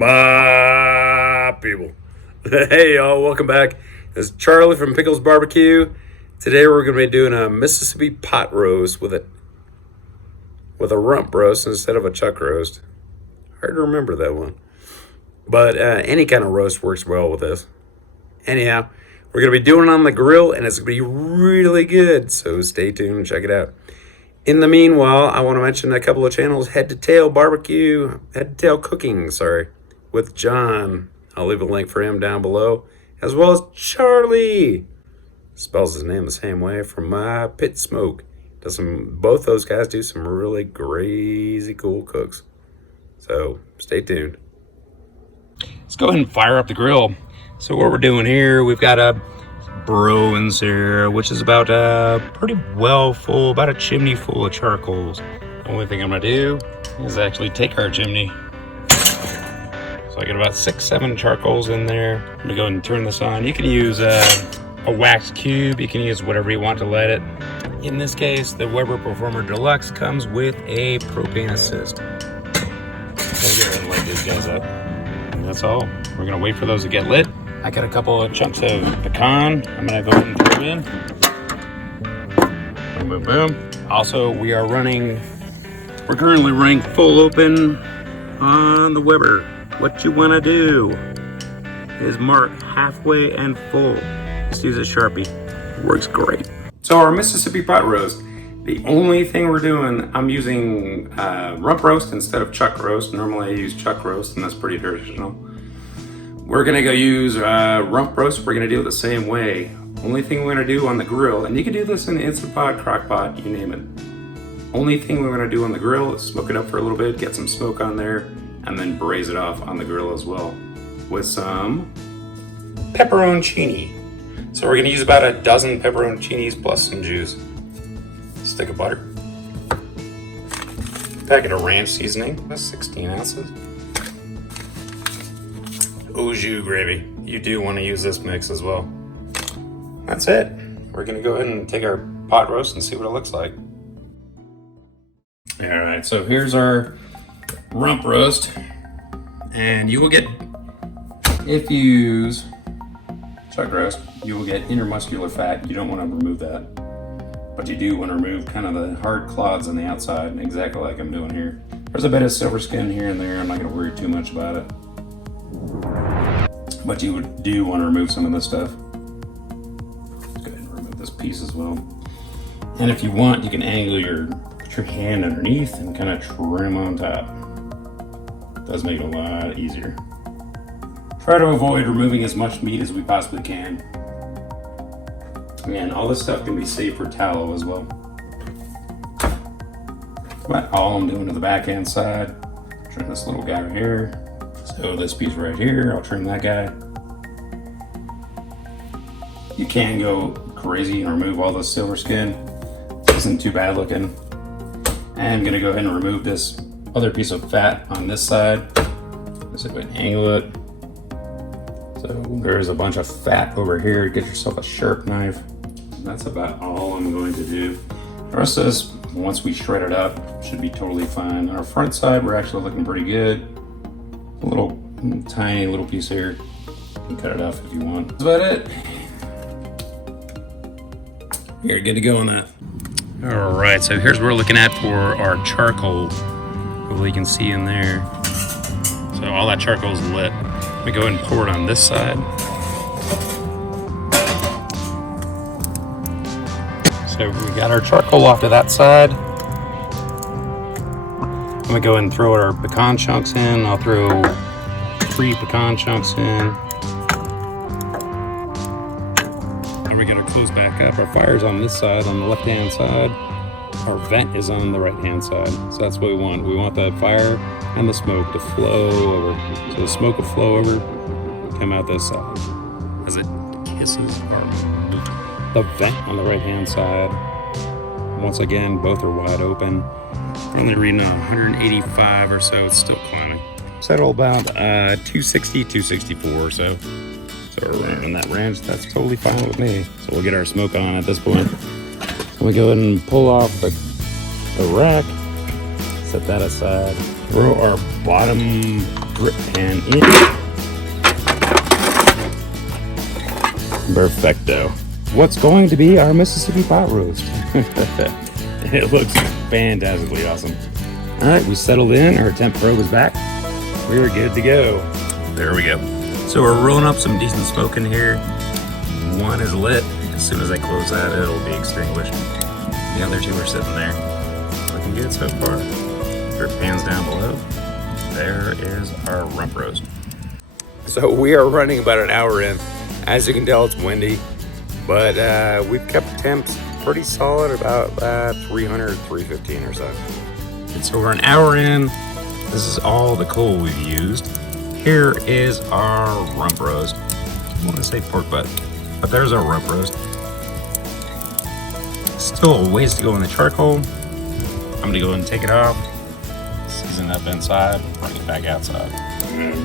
My people. Hey y'all, welcome back. This is Charlie from Pickles BBQ. Today we're going to be doing a Mississippi pot roast with a rump roast instead of a chuck roast. Hard to remember that one. But any kind of roast works well with this. Anyhow, we're going to be doing it on the grill and it's going to be really good. So stay tuned and check it out. In the meanwhile, I want to mention a couple of channels. Head to Tail Cooking, with John. I'll leave a link for him down below. As well as Charley. Spells his name the same way, from My Pit Smoke. Both those guys do some really crazy cool cooks. So stay tuned. Let's go ahead and fire up the grill. So what we're doing here, we've got a Bruins here, which is about pretty well full, about a chimney full of charcoals. The only thing I'm gonna do is actually take our chimney. So I got about 6-7 charcoals in there. I'm gonna go ahead and turn this on. You can use a wax cube, you can use whatever you want to light it. In this case, the Weber Performer Deluxe comes with a propane assist. So we'll go ahead and light these guys up. And that's all. We're gonna wait for those to get lit. I got a couple of chunks of pecan. I'm gonna go ahead and throw in. Boom, boom, boom. Also, we're currently running full open on the Weber. What you wanna do is mark halfway and full. Just use a Sharpie, it works great. So our Mississippi pot roast, the only thing we're doing, I'm using rump roast instead of chuck roast. Normally I use chuck roast and that's pretty traditional. We're gonna go use rump roast. We're gonna do it the same way. Only thing we're gonna do on the grill, and you can do this in Instant Pot, Crock Pot, you name it. Only thing we're gonna do on the grill is smoke it up for a little bit, get some smoke on there, and then braise it off on the grill as well with some pepperoncini. So we're gonna use about a dozen pepperoncinis plus some juice. Stick of butter. Packet of ranch seasoning, that's 16 ounces. Au jus gravy. You do want to use this mix as well. That's it. We're gonna go ahead and take our pot roast and see what it looks like. All right, so here's our rump roast. And you will get, if you use chuck roast, you will get intermuscular fat. You don't want to remove that. But you do want to remove kind of the hard clods on the outside, exactly like I'm doing here. There's a bit of silver skin here and there. I'm not gonna worry too much about it. But you do want to remove some of this stuff. Let's go ahead and remove this piece as well. And if you want, you can put your hand underneath and kind of trim on top. It does make it a lot easier. Try to avoid removing as much meat as we possibly can. And all this stuff can be saved for tallow as well. But all I'm doing to the backhand side, trim this little guy right here. So this piece right here, I'll trim that guy. You can go crazy and remove all the silver skin. This isn't too bad looking. And I'm gonna go ahead and remove this other piece of fat on this side. Let's see if I can angle it. So there's a bunch of fat over here. Get yourself a sharp knife. That's about all I'm going to do. The rest of this, once we shred it up, should be totally fine. On our front side, we're actually looking pretty good. A little tiny little piece here. You can cut it off if you want. That's about it. You're good to go on that. All right, so here's what we're looking at for our charcoal. Hopefully you can see in there. So all that charcoal is lit. We go ahead and pour it on this side. So we got our charcoal off to that side. I'm gonna go ahead and throw our pecan chunks in. I'll throw 3 pecan chunks in. And we're gonna close back up. Our fire's on this side, on the left-hand side. Our vent is on the right-hand side. So that's what we want. We want the fire and the smoke to flow over. So the smoke will flow over, come out this side as it kisses the vent on the right-hand side. Once again, both are wide open. We're only reading 185 or so, it's still climbing. Settle about 260, 264 or so. So we're in that range, that's totally fine with me. So we'll get our smoke on at this point. So we go ahead and pull off the rack, Set that aside. Throw our bottom grip pan in. Perfecto. What's going to be our Mississippi pot roast? It looks fantastically awesome. All right, we settled in. Our temp probe is back. We're good to go. There we go. So we're rolling up some decent smoke in here. One is lit. As soon as I close that, it'll be extinguished. The other two are sitting there. Looking good so far. Drip pans down below. There is our rump roast. So we are running about an hour in. As you can tell, it's windy, but we've kept the temps pretty solid, about 300, 315 or so. And so we're an hour in. This is all the coal we've used. Here is our rump roast. I want to say pork butt, but there's our rump roast. Still a ways to go in the charcoal. I'm gonna go ahead and take it off, season up inside, bring it back outside.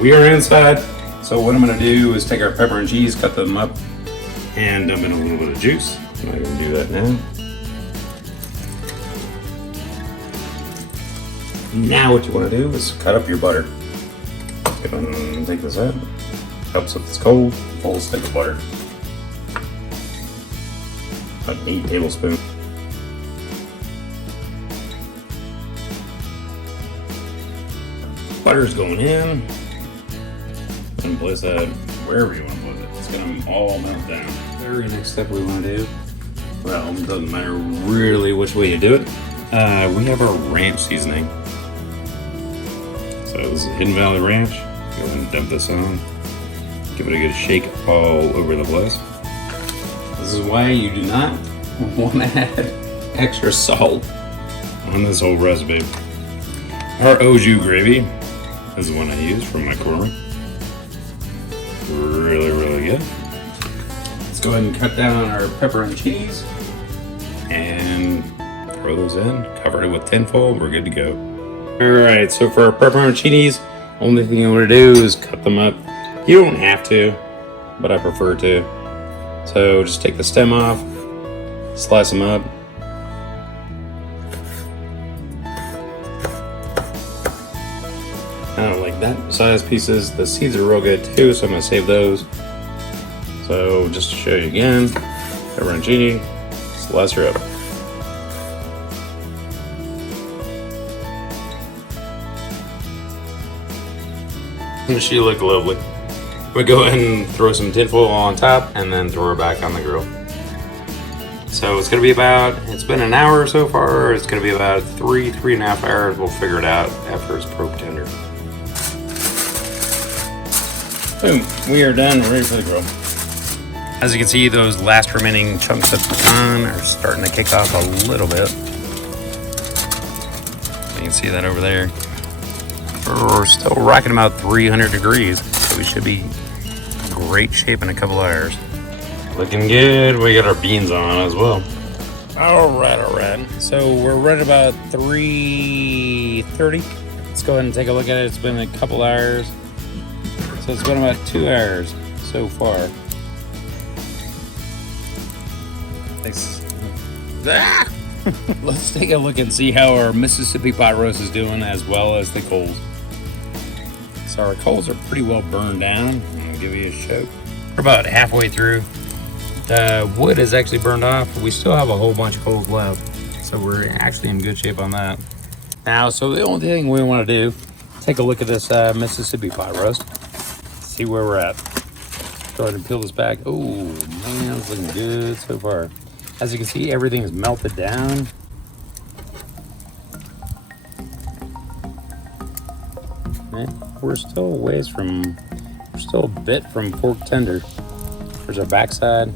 We are inside, so what I'm gonna do is take our pepper and cheese, cut them up, and dump in a little bit of juice. I'm not gonna do that now. Now what you wanna do is cut up your butter. Go ahead and take this out. Helps if it's cold. Full stick of butter. About 8 tablespoons. Butter's going in. And place that wherever you want to put it. It's gonna all melt down. Very next step we want to do, well, it doesn't matter really which way you do it. We have our ranch seasoning. So this is Hidden Valley Ranch. Go ahead and dump this on. Give it a good shake all over the place. This is why you do not want to add extra salt on this whole recipe. Our au jus gravy is the one I use from my corn. Really, really good. Let's go ahead and cut down our pepper and cheese and throw those in. Cover it with tinfoil. We're good to go. All right, so for our pepperoncinis, only thing you want to do is cut them up. You don't have to, but I prefer to. So just take the stem off, slice them up. I don't like that size pieces. The seeds are real good too, so I'm gonna save those. So just to show you again, pepperoncini, slice her up. She look lovely. We go ahead and throw some tinfoil on top and then throw her back on the grill. So it's gonna be about, it's been an hour so far. It's gonna be about 3.5 hours. We'll figure it out after it's probe tender. Boom, we are done, ready for the grill. As you can see, those last remaining chunks of pecan are starting to kick off a little bit. You can see that over there. We're still rocking about 300 degrees, so we should be in great shape in a couple hours. Looking good. We got our beans on as well. All right. So we're right about 3:30. Let's go ahead and take a look at it. It's been a couple hours. So it's been about 2 hours so far. Thanks. Ah! Let's take a look and see how our Mississippi pot roast is doing, as well as the coals. So our coals are pretty well burned down. I'm gonna give you a show. We're about halfway through. The wood is actually burned off. We still have a whole bunch of coals left, so we're actually in good shape on that. Now, so the only thing we want to do, take a look at this Mississippi pot roast. See where we're at. Go ahead and peel this back. Oh man, it's looking good so far. As you can see, everything is melted down. We're still a ways from, we're still a bit from pork tender. There's our backside.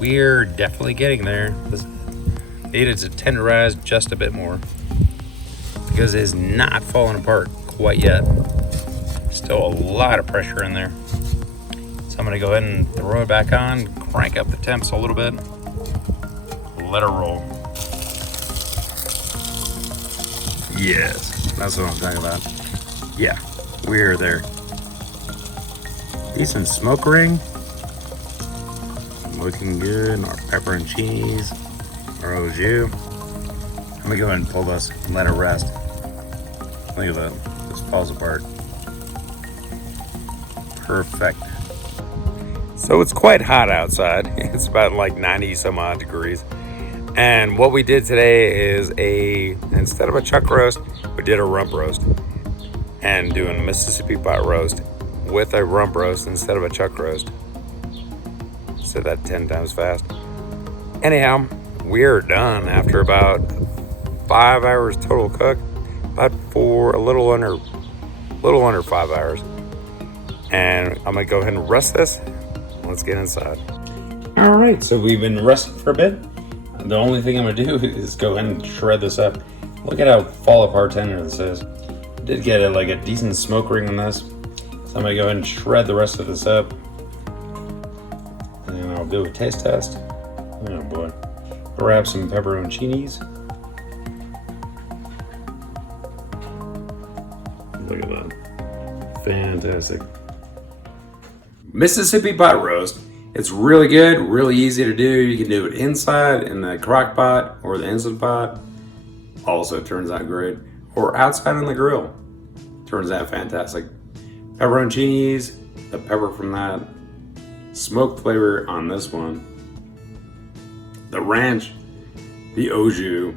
We're definitely getting there. This needed to tenderize just a bit more because it is not falling apart quite yet. Still a lot of pressure in there. So I'm gonna go ahead and throw it back on, crank up the temps a little bit, let it roll. Yes, that's what I'm talking about. Yeah, we're there. Decent smoke ring. Looking good. Our pepper and cheese, our au jus. Let me go ahead and pull this and let it rest. Look at that. This falls apart. Perfect. So it's quite hot outside. It's about like 90 some odd degrees. And what we did today is instead of a chuck roast, we did a rump roast. And doing a Mississippi pot roast with a rump roast instead of a chuck roast. Said that 10 times fast. Anyhow, we're done after about 5 hours total cook. About a little under 5 hours. And I'm gonna go ahead and rest this. Let's get inside. All right, so we've been resting for a bit. The only thing I'm gonna do is go ahead and shred this up. Look at how fall apart tender this is. I did get a decent smoke ring on this. So I'm gonna go ahead and shred the rest of this up. And I'll do a taste test. Oh boy. Grab some pepperoncinis. Look at that. Fantastic. Mississippi pot roast. It's really good, really easy to do. You can do it inside in the crock pot or the Instant Pot. Also turns out great. Or outside on the grill. Turns out fantastic. Pepperoncinis, the pepper from that. Smoked flavor on this one. The ranch, the au jus.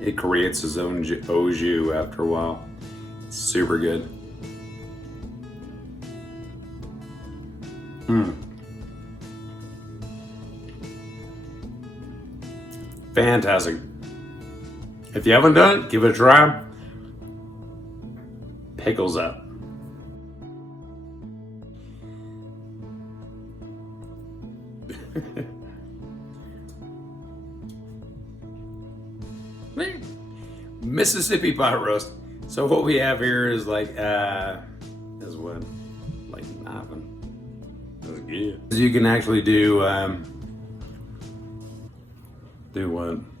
It creates its own au jus after a while. It's super good. Fantastic. If you haven't done it, give it a try. Pickles up. Mississippi pot roast. So what we have here is nothing. That's good. You can actually do what?